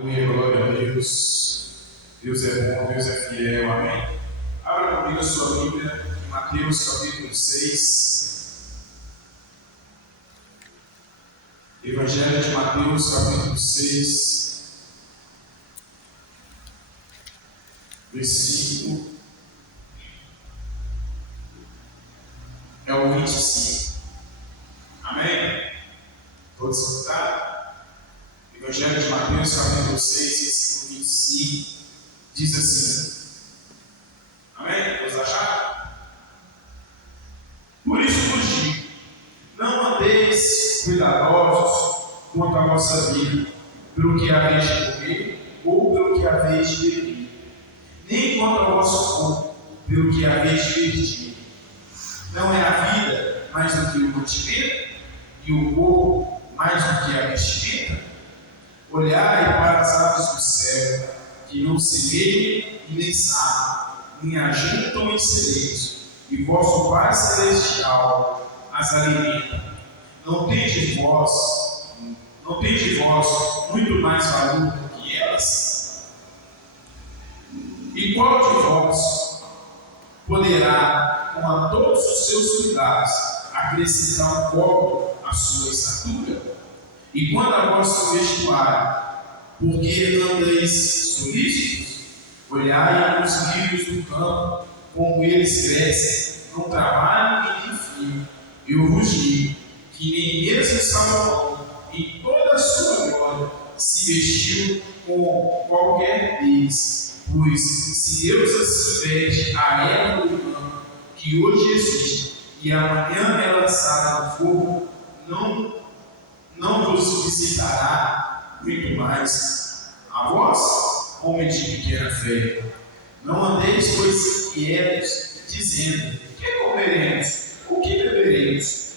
Aleluia, glória a Deus. Deus é bom, Deus é fiel, amém. Abra comigo a sua Bíblia em Mateus capítulo 6. Evangelho de Mateus capítulo 6, versículo é o 25. Amém? Todos escutaram? Evangelho de Mateus, capítulo 6, versículo 25, diz assim: amém? Todos acharam? Por isso vos digo, não andeis cuidadosos quanto à vossa vida, pelo que haveis de comer ou pelo que haveis de beber, nem quanto ao vosso corpo, pelo que haveis de vestir. Não é a vida mais do que o mantimento, e o corpo mais do que a vestimenta? Olhai para as aves do céu, que não semeiam e nem sabem, nem ajuntam em celeiros, e vosso Pai Celestial as alimenta. Não tendes vós muito mais valor do que elas? E qual de vós poderá, com a todos os seus cuidados, acrescentar um copo à sua estatura? E quando a vosso vestuário, porque andeis solícitos, olhai os lírios do campo, como eles crescem, não trabalham e nem fiam. Eu vos digo que nem mesmo Salomão, em toda a sua glória, se vestiu com qualquer deles. Pois se Deus assim veste a erva do campo, que hoje existe, e amanhã é lançada no fogo, não vos visitará muito mais a vós, homens de pequena fé. Não andeis, pois, inquietos, dizendo: que comeremos? O que beberemos?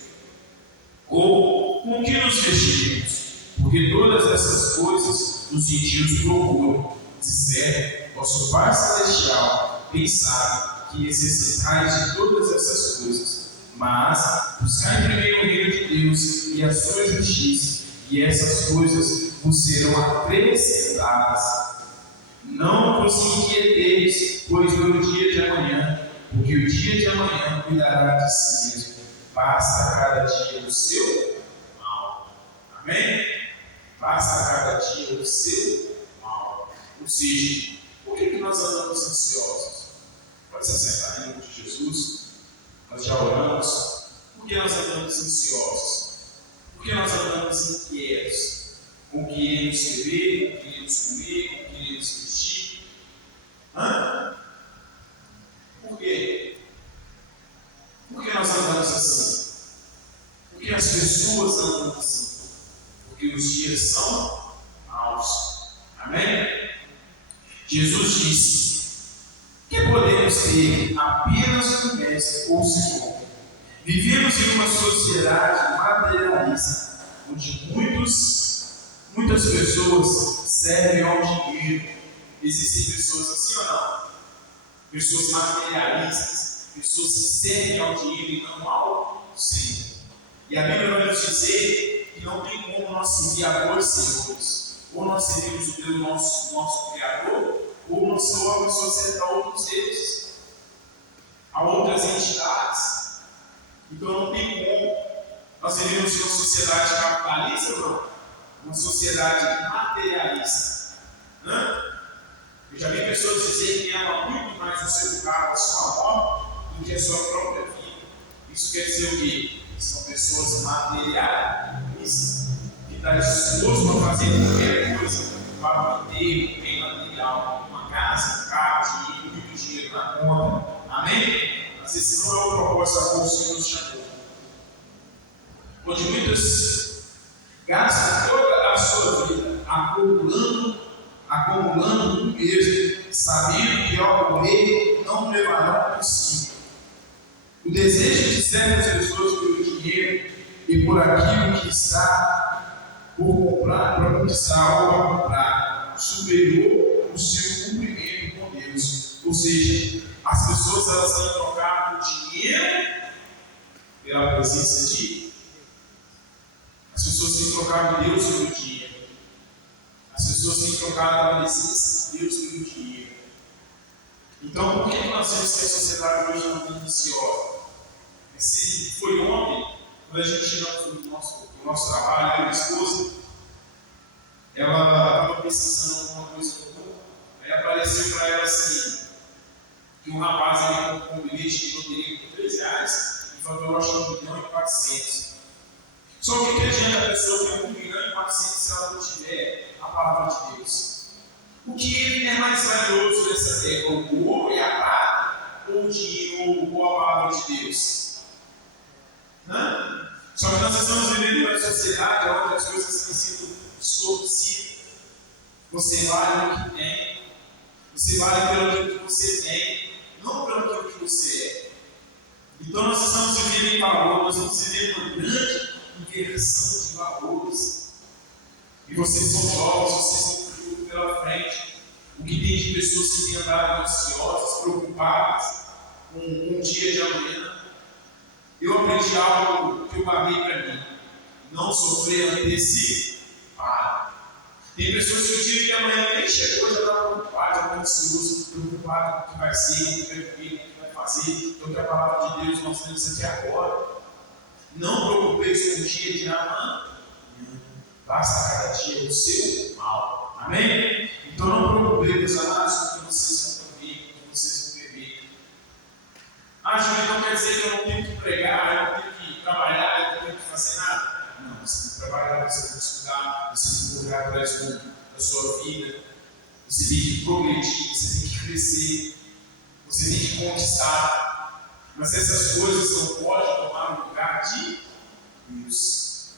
Ou com que nos vestiremos? Porque todas essas coisas os gentios procuram. Disseram: vosso Pai Celestial bem sabe que necessitais de todas essas coisas. Mas buscai primeiro o reino de Deus e a sua justiça, e essas coisas vos serão acrescentadas. Não vos inquieteis, pois pelo dia de amanhã, porque o dia de amanhã cuidará de si mesmo. Basta cada dia o seu mal. Amém? Basta cada dia o seu mal. Ou seja, por que nós andamos ansiosos? Pode se sentar em nome de Jesus. Nós já oramos. Por que nós andamos ansiosos? Por que nós andamos inquietos? Com o que iremos beber, com o que iremos comer, com o que iremos vestir? Por quê? Por que nós andamos assim? Por que as pessoas andam assim? Porque os dias são maus. Amém? Jesus disse: que podemos ter apenas um mestre ou Senhor? Vivemos em uma sociedade materialista, onde muitas pessoas servem ao dinheiro. Existem pessoas assim ou não? Pessoas materialistas, pessoas que servem ao dinheiro e não ao Senhor. E a Bíblia vai nos dizer que não tem como nós servir a dois senhores. Ou nós servimos o Deus nosso Criador, ou nós vamos sociedade a outros deuses, a outras entidades. Então não tem como nós vivemos em uma sociedade capitalista ou não? Uma sociedade materialista. Eu já vi pessoas dizerem que ama muito mais o seu carro, a sua moto, do que a sua própria vida. Isso quer dizer o quê? São pessoas materialistas, que estão dispostas a fazer qualquer coisa para manter o bem material, uma casa, um carro, dinheiro, muito dinheiro na conta. Amém? Mas esse não é o propósito a qual o Senhor nos chamou. Onde muitos gastam toda a sua vida acumulando um mesmo, sabendo que ao morrer não levarão consigo. O desejo de certas pessoas pelo dinheiro e por aquilo que está por comprar, para conquistar algo a comprar, superior o seu cumprimento com Deus. Ou seja, as pessoas elas têm trocado o dinheiro pela presença de Deus. As pessoas têm trocado Deus pelo dinheiro. As pessoas têm trocado a presença de Deus pelo dinheiro. Então, por que nós vemos que a sociedade hoje não está ansiosa? Esse foi ontem, quando a gente chegou no nosso trabalho, eu e minha esposa, ela estava pesquisando alguma coisa comum, aí apareceu para ela assim, que um rapaz ali com um bilhete de loteria por R$3 e faturou acho que 1.400.000. Só que adianta a pessoa ter 1.400.000 se ela não tiver a palavra de Deus? O que é mais valioso nessa terra, o ouro e a prata, ou o dinheiro ou a palavra de Deus? Não? Só que nós estamos vivendo uma sociedade onde as coisas têm sido distorcidas. Você vale o que tem, você vale pelo que você tem, não pelo que você é. Então nós estamos vivendo em valor, nós estamos vivendo uma grande inversão de valores. E vocês são jovens, vocês têm um futuro pela frente. O que tem de pessoas que têm andado ansiosas, preocupadas com o dia de amanhã. Eu aprendi algo que eu guardei para mim. Não sofrer antecipado. Tem pessoas que o dia de amanhã nem chegou, já está preocupado, já está ansioso, preocupado com o que vai ser, com o que vai viver, com o que vai fazer. Então que a palavra de Deus nós temos aqui agora. Não preocupeis com o dia de amanhã. Basta cada dia o seu mal. Amém? Então não preocupeis, meus amados, com o que vocês vão comer, com o que vocês vão beber. Júlio, não quer dizer que eu não tenho que pregar, eu não tenho que trabalhar, eu não tenho que fazer nada. Não, você tem que trabalhar, você tem que estudar, você tem que correr atrás da sua vida, você tem que progredir, você tem que crescer, você tem que conquistar. Mas essas coisas não podem tomar o lugar de Deus.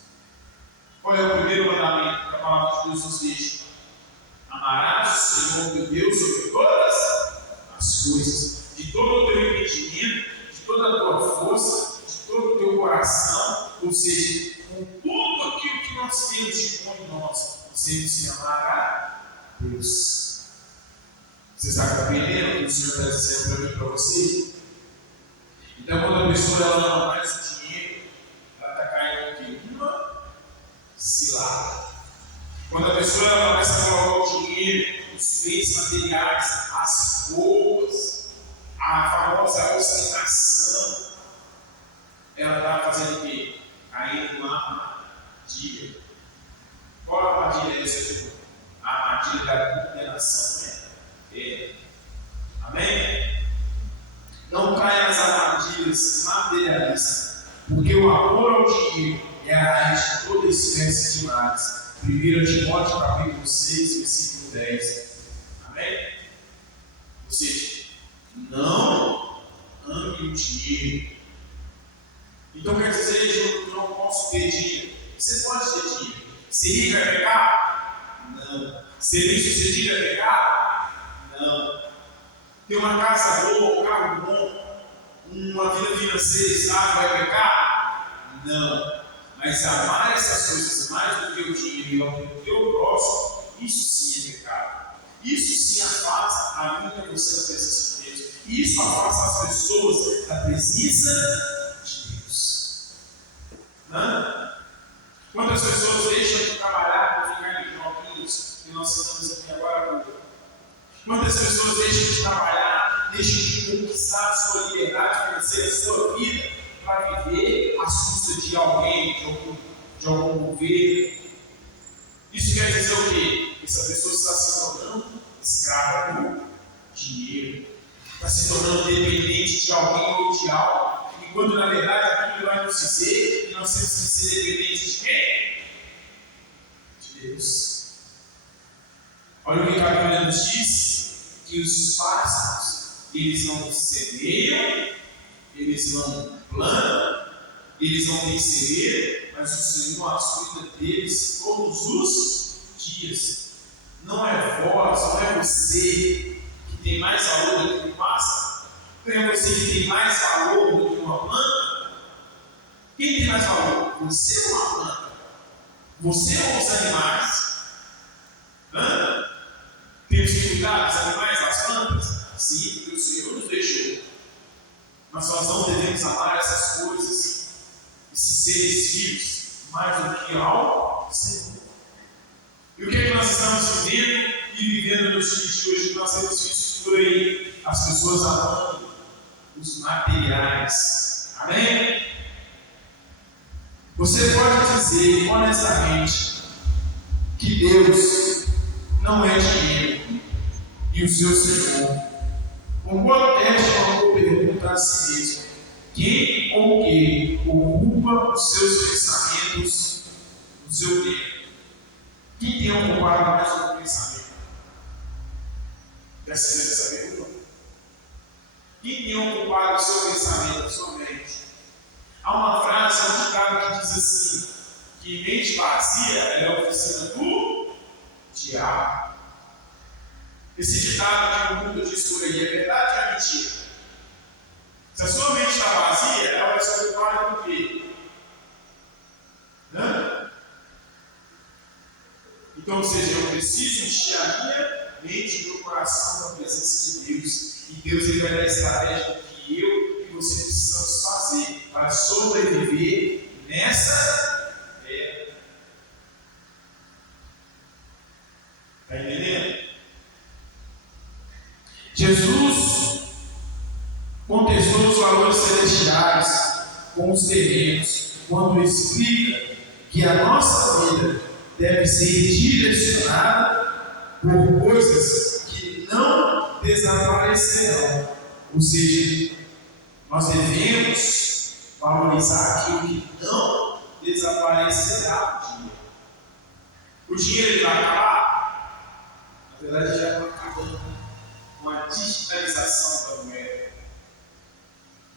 Qual é o primeiro mandamento que a palavra de Deus nos deixa? Amarás o Senhor teu Deus sobre todas as coisas, de todo o teu entendimento, de toda a tua força, de todo o teu coração, ou seja, com tudo aquilo que nós temos de bom em nós, você se amará a Deus. Você está compreendendo o que o Senhor está dizendo para mim e para você? Então, quando a pessoa ela ama mais o dinheiro, ela está caindo em uma cilada. Quando a pessoa ela começa a colocar o dinheiro, os bens materiais, as roupas, a famosa ostentação, ela está fazendo o quê? Caindo numa armadilha. Qual a armadilha desse? A armadilha da condenação, né? Amém? Não caia nas armadilhas materialistas, porque o amor ao dinheiro é a raiz de toda espécie de males. 1 Timóteo capítulo 6, versículo 10. Amém? Ou seja, não ame o dinheiro. Então quer dizer que eu não posso ter dinheiro. Você pode ter dinheiro. Ser rico é pecado? Não. Ser bem-sucedido é pecado? Não. Ter uma casa boa, um carro bom, uma vida financeira estável é pecado? Não. Mas amar essas coisas mais do que o dinheiro e ao teu próximo, isso sim é pecado. Isso sim afasta a mim e você da presença de Deus. Isso afasta as pessoas da presença de Deus. Não? Quantas pessoas deixam de trabalhar para ficar em joguinhos que nós estamos aqui agora? Quantas pessoas deixam de trabalhar, deixam de conquistar a sua liberdade financeira, a sua vida, para viver à custa de alguém, de algum governo? Isso quer dizer o quê? Essa pessoa está se tornando escrava do dinheiro, está se tornando dependente de alguém ou de algo, enquanto na verdade aquilo vai nos dizer que nós temos que ser dependentes de quem? De Deus. Olha o que a Bíblia nos diz, que os pássaros, eles não semeiam, eles não plantam, eles não têm celeiro, mas o Senhor as cuida deles todos os dias. Não é vós, não é você que tem mais valor do que um pássaro, não é você que tem mais valor do que uma planta. Quem tem mais valor? Você ou a planta? Você ou os animais? Temos que cuidar dos animais, das plantas? Sim, porque o Senhor nos deixou. Mas nós não devemos amar essas coisas, esses seres vivos, mais do que ao Senhor. E o que é que nós estamos vivendo e vivendo nos dias de hoje? Nós temos visto por aí as pessoas amando os materiais. Amém? Você pode dizer honestamente que Deus não é dinheiro e o seu Senhor. Um bom teste é uma boa pergunta a si mesmo: quem ou que ocupa os seus pensamentos no seu tempo? Quem tem ocupado mais o pensamento? Dessa vez essa pergunta? Quem tem ocupado o seu pensamento, a sua mente? Há uma frase, um ditado que diz assim: que mente vazia é a oficina do diabo. Esse ditado que o mundo diz por aí é verdade ou é mentira? Se a sua mente está vazia, ela vai se ocupar com o quê? Então, ou seja, eu preciso encher a minha mente e meu coração com a presença de Deus. E Deus ele vai dar a estratégia do que eu e você precisamos fazer para sobreviver nessa era. Está entendendo? Jesus contestou os valores celestiais com os terrenos quando explica que a nossa vida deve ser direcionada por coisas que não desaparecerão. Ou seja, nós devemos valorizar aquilo que não desaparecerá um dia. O dinheiro vai acabar? Na verdade, já está acabando com a digitalização da moeda.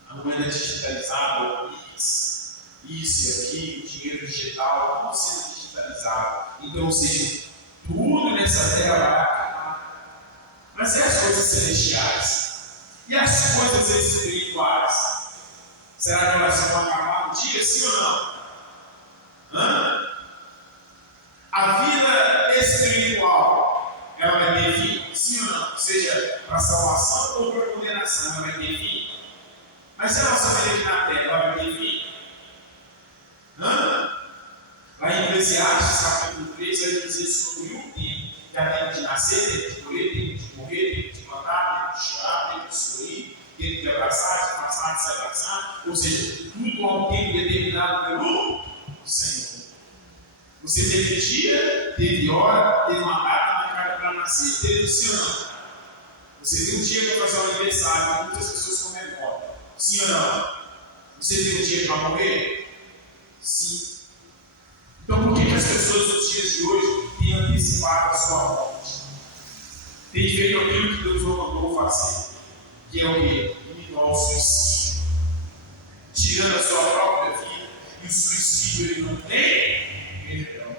A moeda digitalizada, isso e aquilo, o dinheiro digital, tudo sendo digitalizado. Então, ou seja, tudo nessa terra vai acabar. Mas e as coisas celestiais? E as coisas espirituais? Será que elas vão acabar um dia, sim ou não? A vida espiritual, ela vai ter fim, sim ou não? Seja para salvação ou para condenação, ela vai ter fim. Mas se a nossa vida aqui na terra, ela vai ter fim? Lá em Eclesiastes, capítulo 3, vai dizer sobre um tempo. Já tempo de nascer, tempo de colher, tempo de morrer, tempo de plantar, tempo de chorar, tempo de sorrir, tempo de abraçar, de afastar, de se abraçar. Ou seja, tudo há um tempo determinado pelo Senhor. Você teve dia, teve hora, teve uma data marcada para nascer, teve sim ou não? Você tem um dia para fazer o aniversário, que muitas pessoas comemoram. Sim ou não? Você tem um dia para morrer? Sim. Então por que as pessoas nos dias de hoje têm antecipado a sua morte? Tem feito aquilo que Deus não mandou fazer, que é o quê? Imitar o suicídio. Tirando a sua própria vida. E o suicídio ele não tem perdão.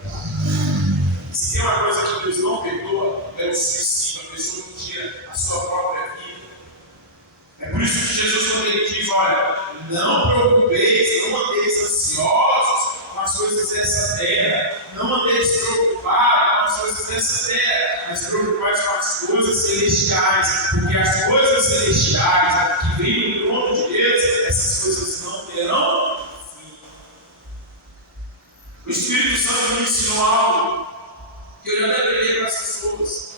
Se tem uma coisa que Deus não perdoa, é o suicídio. A pessoa que tira a sua própria vida. É por isso que Jesus, quando ele diz: olha, não preocupeis, não andeis ansiosos com as coisas dessa terra, não andeis preocupados com as coisas dessa terra, mas preocupados com as coisas celestiais, porque as coisas celestiais que vêm do trono de Deus, essas coisas não terão fim. O Espírito Santo me ensinou algo que eu já até preguei para as pessoas.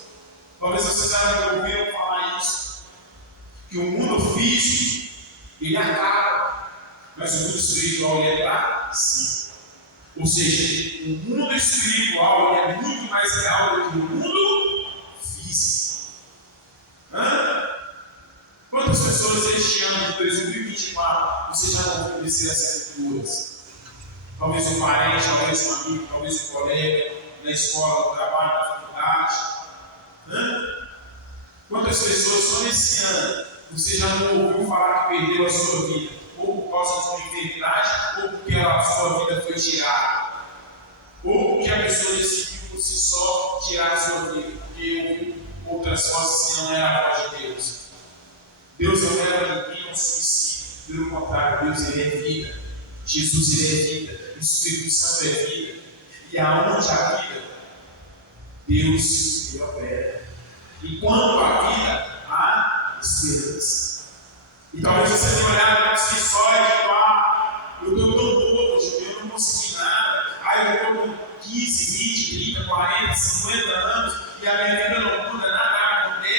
Talvez vocês já ouviram falar isso, que o mundo físico ele acaba, mas o mundo espiritual ele é para si. Ou seja, o mundo espiritual ele é muito mais real do que o mundo físico. Quantas pessoas este ano de 2024 você já não conheceu essas culturas? Talvez um parente, talvez um amigo, talvez um colega, na escola, no trabalho, na faculdade. Quantas pessoas só nesse ano você já não ouviu falar que perdeu a sua vida? Ou por causa de uma enfermidade, ou porque a sua vida foi tirada. Ou porque a pessoa decidiu por si só tirar a sua vida, porque ouviu outras vozes que não era a voz de Deus. Deus não leva ninguém ao suicídio, pelo contrário, Deus ele é vida. Jesus ele é vida, o Espírito Santo é vida. E aonde há vida, Deus ele opera. E quando há vida, há esperança. E talvez você tenha olhado para si só e dito: eu estou tão novo, eu não consegui nada. Eu estou com 15, 20, 30, 40, 50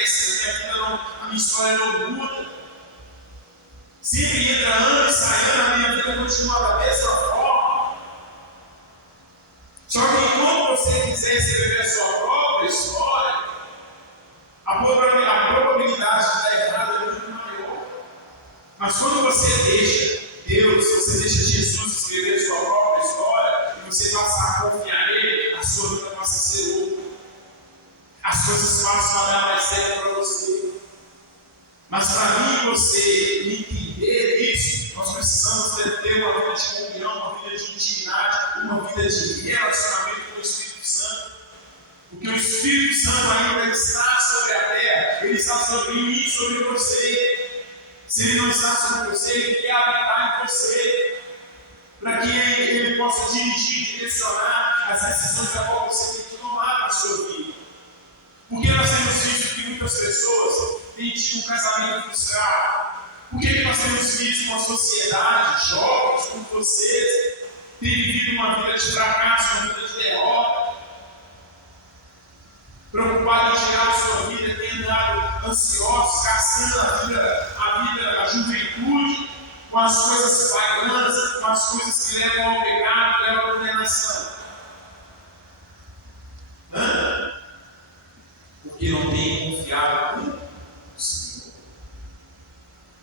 cresce, a minha história não muda. Sempre entra ano e sai ano, a minha vida continua da mesma forma. Só que enquanto você quiser escrever a sua própria história, a probabilidade de dar errado é muito maior. Mas quando você deixa Deus, você deixa Jesus escrever a sua própria história, e você passa a confiar nele, a sua vida passa a ser outra. As coisas passam a dar mais certo para você. Mas para mim e você entender isso, nós precisamos ter uma vida de comunhão, uma vida de intimidade, uma vida de relacionamento com o Espírito Santo. Porque o Espírito Santo ainda está sobre a terra, ele está sobre mim e sobre você. Se ele não está sobre você, ele quer habitar em você, para que ele possa dirigir, direcionar as decisões que você tem que tomar na sua vida. Porque nós temos visto que muitas pessoas têm tido um casamento frustrado? Por que nós temos visto uma sociedade, jovens como vocês, têm vivido uma vida de fracasso, uma vida de derrota? Preocupado em tirar a sua vida, têm andado ansiosos, gastando a juventude com as coisas paganas, com as coisas que levam ao pecado, que levam à condenação. Porque não tem confiado no Senhor.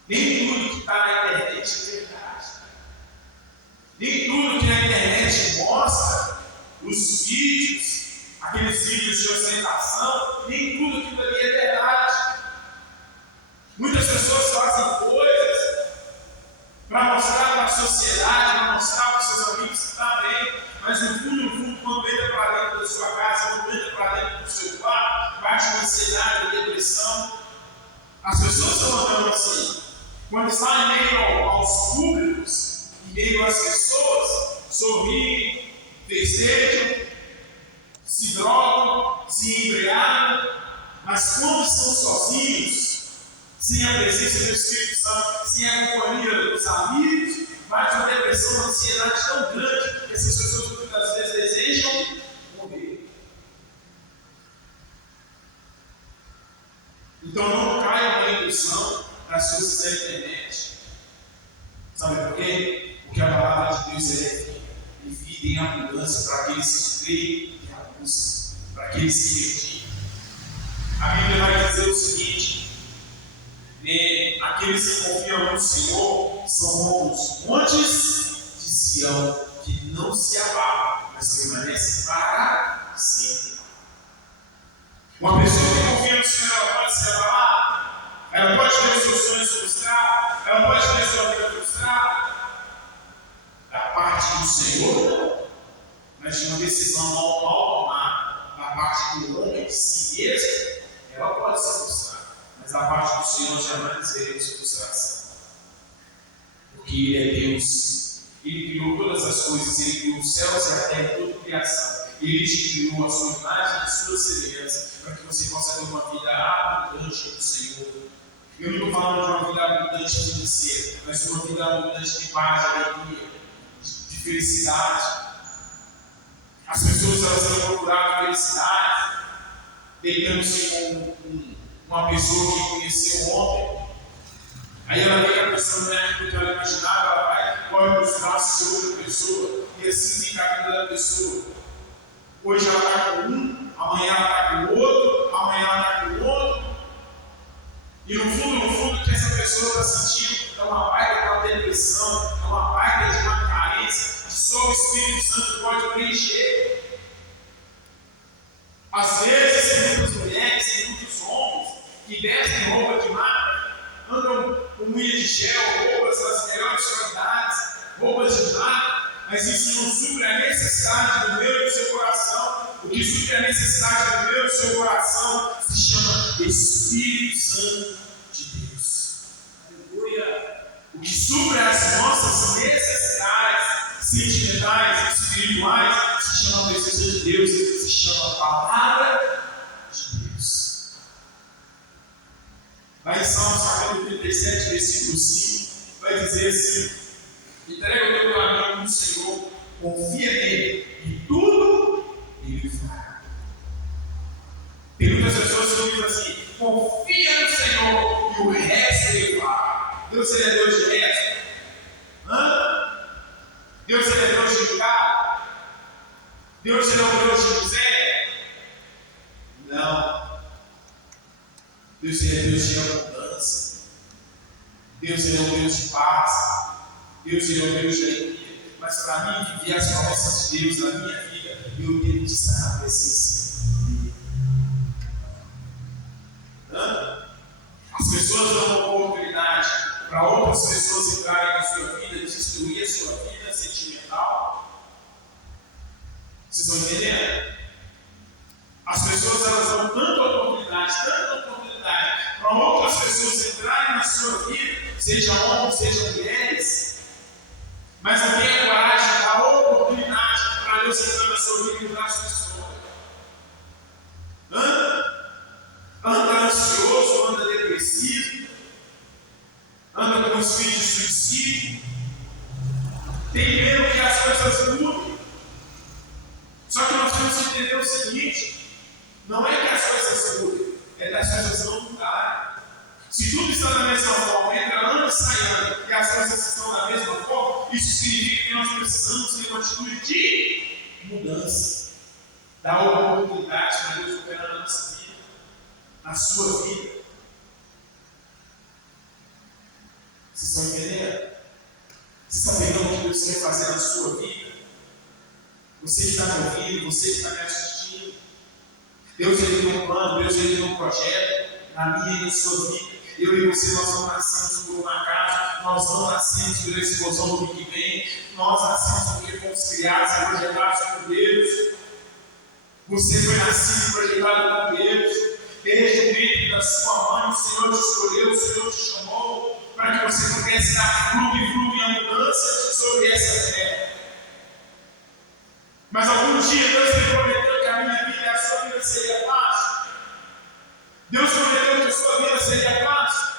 Nem tudo que está na internet é verdade. Nem tudo que na internet mostra, os vídeos, aqueles vídeos de ostentação, nem tudo aquilo ali é verdade. Muitas pessoas fazem coisas para mostrar para a sociedade, para mostrar para os seus amigos que está bem, mas no fundo, quando entra para dentro da sua casa, quando entra para dentro do seu quarto, bate uma ansiedade, depressão. As pessoas estão andando assim. Quando está em meio aos públicos, em meio às pessoas, sorriem, festejam, se drogam, se embriagam, mas quando estão sozinhos, sem a presença do Espírito Santo, sem a companhia dos amigos, bate uma depressão, uma ansiedade tão grande que essas pessoas muitas vezes desejam morrer. Então não caia na ilusão das coisas da internet. Sabe por quê? Porque a palavra de Deus é vida e vida em abundância para aqueles que creem e a buscam, para aqueles que medicam. A Bíblia vai dizer o seguinte: aqueles que confiam no Senhor são como os montes de Sião, que não se abalam, mas permanecem para sempre. Uma pessoa que confia no Senhor, ela pode se abalar, ela pode ter os seus sonhos frustrados, ela pode ter sua vida frustrada. Da parte do Senhor, não. Mas de uma decisão mal tomada, da parte do homem de si mesmo, ela pode se frustrar. Mas da parte do Senhor jamais veremos frustração. Porque Ele é Deus. Ele criou todas as coisas, Ele criou os céus e a terra, toda a criação. Ele te criou a sua imagem e a sua semelhança, para que você possa ter uma vida abundante do Senhor. Eu não estou falando de uma vida abundante financeira, mas de uma vida abundante de paz, de alegria, de felicidade. As pessoas elas têm procurado felicidade, deitando-se com uma pessoa que conheceu ontem. Aí ela vê que a pessoa não é aquilo que ela imaginava, ela vai, corre nos braços de outra pessoa, e assim fica a vida da pessoa. Hoje ela está com um, amanhã ela está com o outro, amanhã ela está com o outro. E no fundo, o que essa pessoa está sentindo é uma baita de uma depressão, é uma baita de uma carência, que só o Espírito Santo pode preencher. Às vezes, tem muitas mulheres, tem muitos homens que vestem roupa de marca, andam com unha de gel, roupas das melhores qualidades, roupas de marca, mas isso não supre a necessidade do meu e do seu coração. O que supre a necessidade do meu e do seu coração se chama Espírito Santo de Deus. Aleluia! O que supre as nossas necessidades sentimentais, espirituais, se chama a presença de Deus, se chama a palavra de Deus. Lá em Salmos capítulo 37, versículo 5, vai dizer assim: entrega o teu caminho no Senhor, confia nele, e tudo ele fará. Tem muitas pessoas que dizem assim: confia no Senhor e o resto Ele fará. Deus ele é Deus de resto? Deus ele é Deus de lugar? Deus ele é o Deus de José? Não. Deus ele é Deus de abundância. Deus ele é o Deus de paz. Deus ele é o Deus de alegria. Mas para mim, viver as promessas de Deus na minha vida, eu tenho que estar na presença dele. As pessoas dão uma oportunidade para outras pessoas entrarem na sua vida, destruir a sua vida sentimental. Vocês estão entendendo? As pessoas elas dão tanta oportunidade para outras pessoas entrarem na sua vida, seja homens, seja mulheres, mas não tem a coragem de dar oportunidade para Deus entrar na sua vida e mudar a sua história. Anda ansioso, anda depressivo, anda com espírito de suicídio, tem medo que as coisas mudem. Só que nós temos que entender o seguinte: não é que as coisas mudem, é que as coisas não mudarem. Se tudo está da mesma forma, entra ano e sai ano, e as coisas estão da mesma forma, isso significa que nós precisamos ter uma atitude de mudança. Dar oportunidade para Deus operar na nossa vida, na sua vida. Vocês estão entendendo? Vocês estão vendo o que Deus quer fazer na sua vida? Você que está me ouvindo, você que está me assistindo. Deus ele tem um plano, Deus ele tem um projeto na minha e na sua vida. Eu e você, nós não nascemos por uma casa, nós não nascemos por esse explosão do Big Bang, nós nascemos porque fomos criados e projetados por Deus. Você foi nascido e projetado por Deus. Desde o ventre da sua mãe, o Senhor te escolheu, o Senhor te chamou para que você pudesse dar fruto em abundância sobre essa terra. Mas algum dia Deus me prometeu que a minha vida e a sua vida seria fácil. Deus prometeu que a sua vida seria fácil?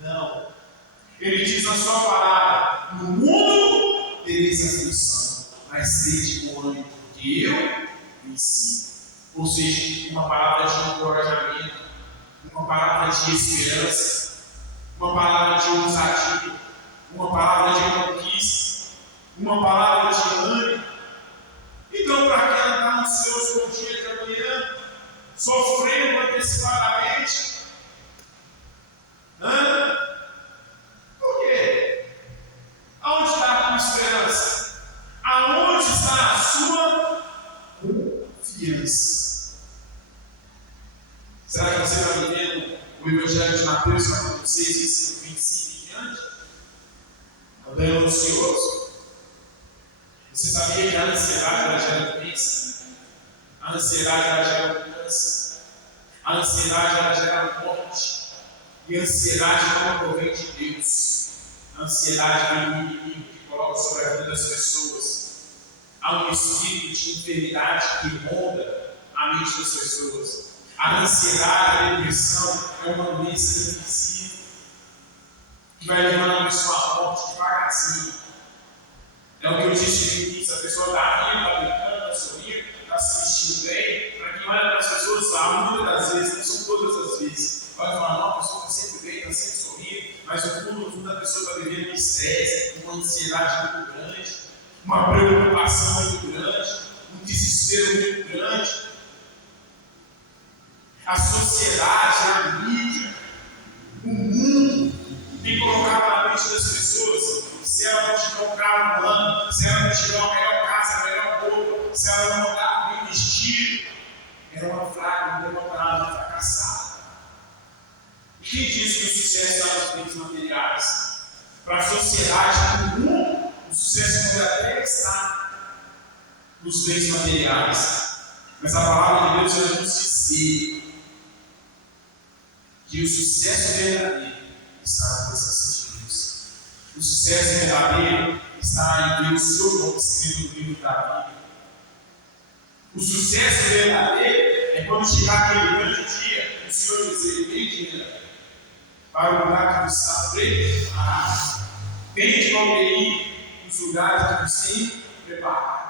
Não. Ele diz na sua palavra: no mundo tereis aflição, mas tende bom ânimo, porque eu venci. Ou seja, uma palavra de encorajamento, uma palavra de esperança, uma palavra de ousadia, uma palavra de conquista, uma palavra de ânimo. Então, para quem está ansioso com o dia de amanhã, sofrendo antecipadamente, por quê? Aonde está a tua esperança? Aonde está a sua confiança? Será que você está vivendo o Evangelho de Mateus, capítulo 6, versículo 25 e diante? Andando ansioso? Você sabia que a ansiedade ela gera doença? A ansiedade ela gera mudança. A ansiedade ela gera morte. E a ansiedade não provém de Deus. A ansiedade é um inimigo que coloca sobre a vida das pessoas. Há um espírito de enfermidade que ronda a mente das pessoas. A ansiedade, a depressão é uma doença invisível que vai levando a pessoa à morte devagarzinho. É o que eu disse no início: a pessoa está rindo, está brincando, está sorrindo, está se vestindo bem. Para quem olha para as pessoas, muitas das vezes, não são todas as vezes, vai falar: não, a pessoa está sempre bem, está sempre sorrindo, mas no fundo a pessoa está vivendo um estresse, uma ansiedade muito grande, uma preocupação muito grande, um desespero muito grande. A sociedade, a mídia, o mundo tem colocado na mente das pessoas: se ela não tiver um carro no ano, se ela não tiver uma melhor casa, a melhor roupa, se ela não andar bem vestido, ela é uma fraca, uma derrotada, uma fracassada. E quem diz que o sucesso está nos bens materiais? Para a sociedade, no mundo, o sucesso pode até estar nos bens materiais. Mas a palavra de Deus ela nos diz que o sucesso verdadeiro está na presença de Deus. O sucesso verdadeiro está em ver o seu nome escrito no livro da Bíblia. O sucesso verdadeiro é quando chegar aquele grande dia, o Senhor dizer: vem dinheiro para o lugar que você está preparado. Vem de ir nos lugares que você preparado.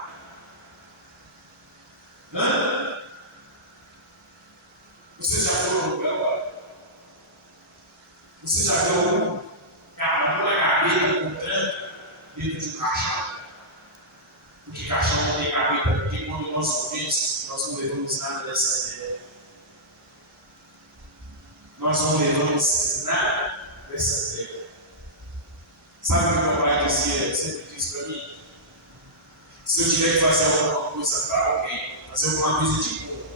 Você já foi no lugar agora? Você já viu algum caramba na gaveta com tranca dentro de um caixão? Porque caixão não tem gaveta, porque quando nós morremos, nós não levamos nada dessa terra. Nós não levamos nada dessa terra. Sabe o que o meu pai dizia, sempre disse para mim? Se eu tiver que fazer alguma coisa para alguém, fazer alguma coisa de boa,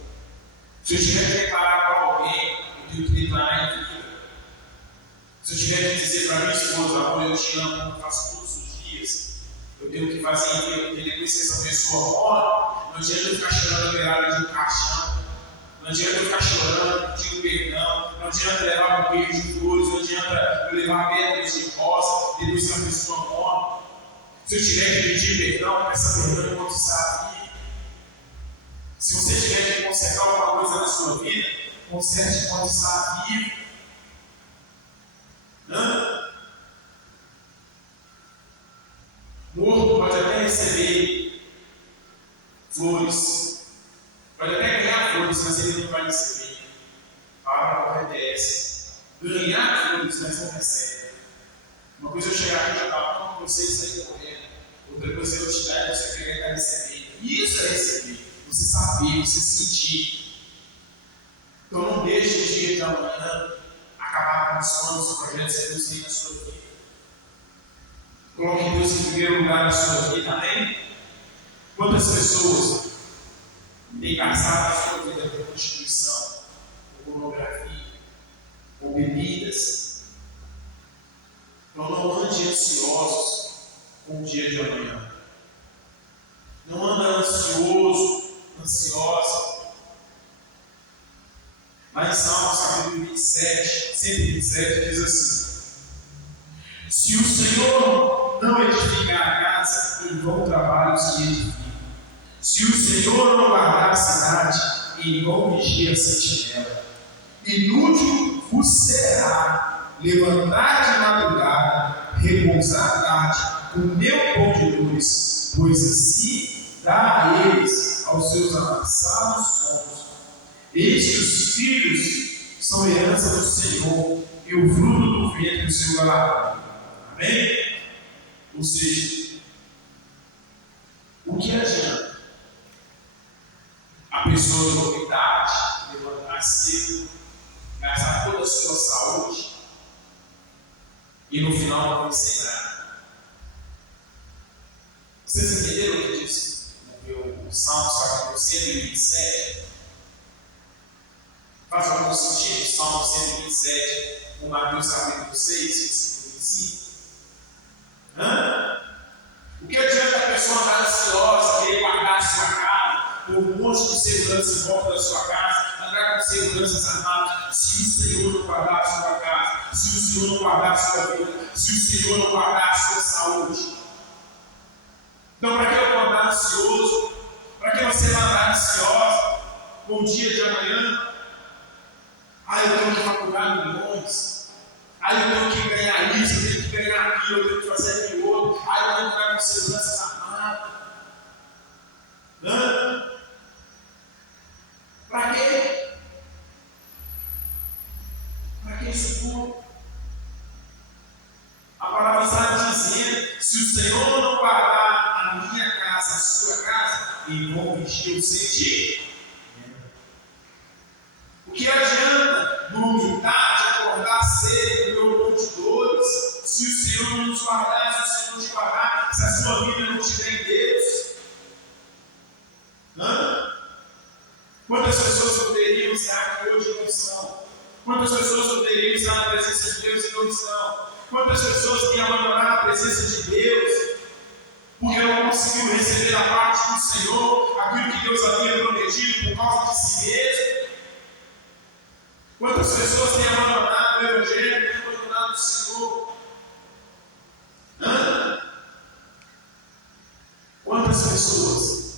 se eu tiver que declarar para alguém, eu tenho que declarar em vida. Se eu tiver que dizer para minha esposa, amor, eu te amo, eu faço todos os dias, eu tenho que fazer em vida, porque depois que essa pessoa morre, não adianta eu ficar chorando na beirada de um caixão, não adianta eu ficar chorando, pedindo perdão, não adianta levar um beijo de flores, não adianta eu levar pétalas de rosa, depois que a pessoa morre. Se eu tiver que pedir perdão, peça perdão enquanto está vivo. Se você tiver que consertar alguma coisa na sua vida, conserte enquanto está vivo. Morto pode até receber flores, pode até ganhar flores, mas ele não vai receber. A palavra obedece. Ganhar flores, mas não recebe. Uma coisa é eu chegar aqui e já estava com você e sair correndo. Outra coisa é eu te dar e você querer estar recebendo. Isso é receber. Você saber, você sentir. Então não deixe o dia de amanhã acabar com os sonhos, os projetos que Deus tem na sua vida. Coloque Deus em primeiro lugar na sua vida, amém? Quantas pessoas têm gastado a sua vida com prostituição, com pornografia, com bebidas? Então não ande ansiosos com o dia de amanhã. Não anda ansioso, ansiosa. Lá em Salmos capítulo 27, 127 diz assim: se o Senhor não edificar a casa, em vão trabalham os que edificam. Se o Senhor não guardar a cidade, em vão vigia a sentinela. Inútil vos será levantar de madrugada, repousar à tarde, com meu pão de dores, pois assim dá a eles, aos seus amassados sonhos. Eis que os filhos são herança do Senhor, e o fruto do ventre do seu galardão. Amém? Ou seja, o que adianta a pessoa de novidade levantar cedo, gastar toda a sua saúde e no final não vencer nada? Vocês entenderam o que diz no Salmos capítulo 127? Faz algum sentido? Salmo 127, com Mateus capítulo 6, versículo 25. O que adianta a pessoa andar ansiosa, querer guardar a sua casa, com um monte de segurança em volta da sua casa, andar com seguranças armadas, se o Senhor não guardar a sua casa, se o Senhor não guardar a sua vida, se o Senhor não guardar a sua saúde? Então, para que eu vou andar ansioso? Para que você vai andar ansiosa com o dia de amanhã? Eu tenho que faculdade milhões. Eu tenho que ganhar isso, eu tenho que ganhar aquilo, eu tenho que fazer aquilo outro. Eu tenho que andar com segurança armada. Para quê? Para que isso tudo? A palavra está dizendo: se o Senhor não guardar a minha casa, a sua casa, em vão vigia o sentir. O que adianta dormitar, acordar cedo, meu pão de dores, se o Senhor não nos guardar, se o Senhor não te guardar, se a sua vida não estiver em Deus? Quantas pessoas poderiam estar aqui hoje e não estão? Quantas pessoas poderiam estar na presença de Deus e não estão? Quantas pessoas têm abandonado a presença de Deus porque não conseguiu receber da parte do Senhor aquilo que Deus havia prometido por causa de si mesmo? Quantas pessoas têm abandonado o Evangelho, têm abandonado o Senhor? Quantas pessoas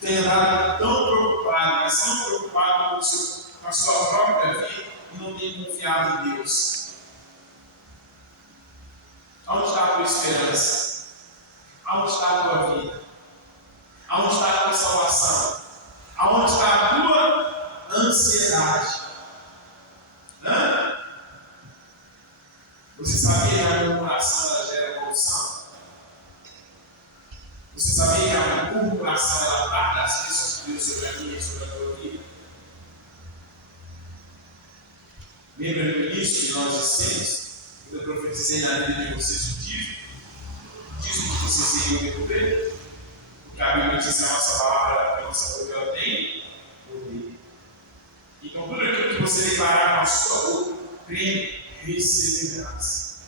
têm andado tão preocupadas, mas tão preocupadas com a sua própria vida e não têm confiado em Deus? Onde está a tua esperança? Onde está a tua vida? Onde está a tua salvação? Aonde está a tua ansiedade? Você sabia que a murmuração ela gera corrupção? Você sabia que a murmuração ela trata as bênçãos de Deus sobre a minha e sobre a tua vida? Lembra no início que nós dissemos, eu profetizei na vida de vocês o dízimo que vocês iriam recolher? Porque a Bíblia diz que a nossa palavra, a nossa boca, ela tem poder. Então, tudo aquilo que você declarar com a sua boca, crê, receberás.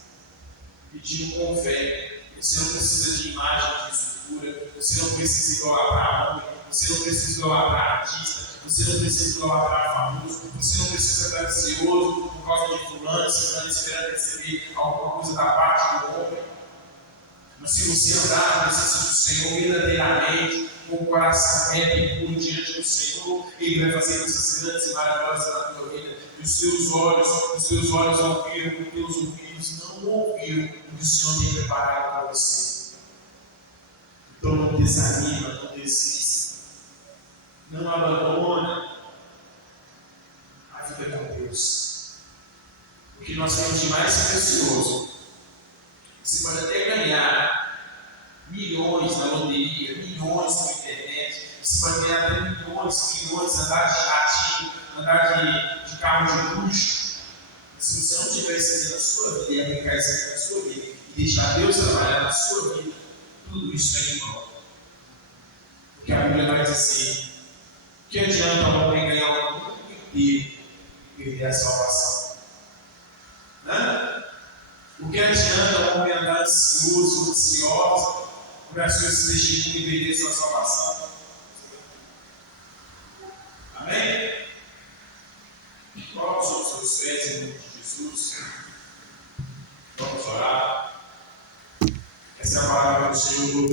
Pedindo com fé. Você não precisa de imagem, de estrutura, você não precisa idolatrar homem, você não precisa idolatrar artista, você não precisa idolatrar famoso, você não precisa estar ansioso por causa de fulano, esperando receber alguma coisa da parte do homem. Mas se você andar na presença do Senhor verdadeiramente, com o coração reto e puro diante do Senhor, Ele vai fazer coisas grandes e maravilhosas na tua vida. E os teus olhos ouviram, os teus ouvidos não ouviram o que o Senhor tem preparado para você. Então não desanima, não desista. Não abandona a vida com Deus. O que nós temos de mais precioso, você pode até ganhar milhões na loteria, milhões na internet, você pode ganhar até milhões, andar de jatinho, andar de carro de luxo. Mas se você não tiver isso aqui na sua vida e aplicar isso aqui na sua vida e deixar Deus trabalhar na sua vida, tudo isso é em vão. Porque a Bíblia vai dizer: que adianta o homem ganhar o mundo inteiro e perder a salvação? O que adianta o homem andar ansioso, ansiosa, por as coisas se deixem e perder sua salvação? Amém? Coloque sobre os seus pés em nome de Jesus. Vamos orar. Essa é a palavra do Senhor.